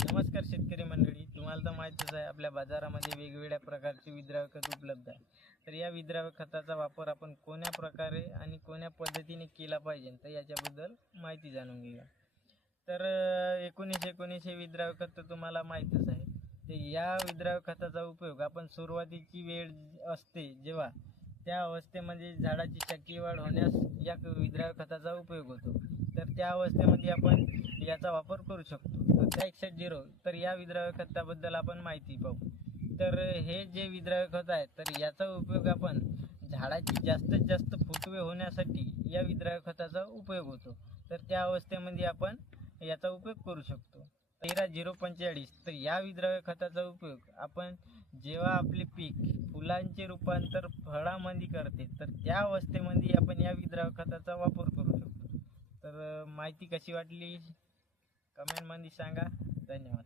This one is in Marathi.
नमस्कार शेतकरी मंडळी, तुम्हाला तर माहीतच आहे आपल्या बाजारामध्ये वेगवेगळ्या प्रकारचे विद्राव्य खत उपलब्ध आहे. तर या विद्राव्य खताचा वापर आपण कोण्या प्रकारे आणि कोण्या पद्धतीने केला पाहिजे तर याच्याबद्दल माहिती जाणून घेऊया. तर 1919 हे विद्राव्य खत तर तुम्हाला माहीतच आहे. तर या विद्राव्य खताचा उपयोग आपण सुरुवातीची वेळ असते जेव्हा त्या अवस्थेमध्ये झाडाची शक्ती वाढ होण्यास या विद्राव्य खताचा उपयोग होतो. तर त्या अवस्थेमध्ये आपण याचा वापर करू शकतो. तर त्या 61 तर या विद्राव्य खताबद्दल आपण माहिती पाहू. तर हे जे विद्राव्य खत आहे तर याचा उपयोग आपण झाडाची जास्तीत जास्त फुटवे होण्यासाठी या विद्राव्य खताचा उपयोग होतो. तर त्या अवस्थेमध्ये आपण याचा उपयोग करू शकतो. 13-045 तर या विद्राव्य खताचा उपयोग आपण जेव्हा आपले पीक फुलांचे रूपांतर फळामध्ये करते तर त्या अवस्थेमध्ये आपण या विद्राव्य खताचा वापर करू शकतो. तर माहिती कशी वाटली कमेंटमध्ये सांगा. धन्यवाद.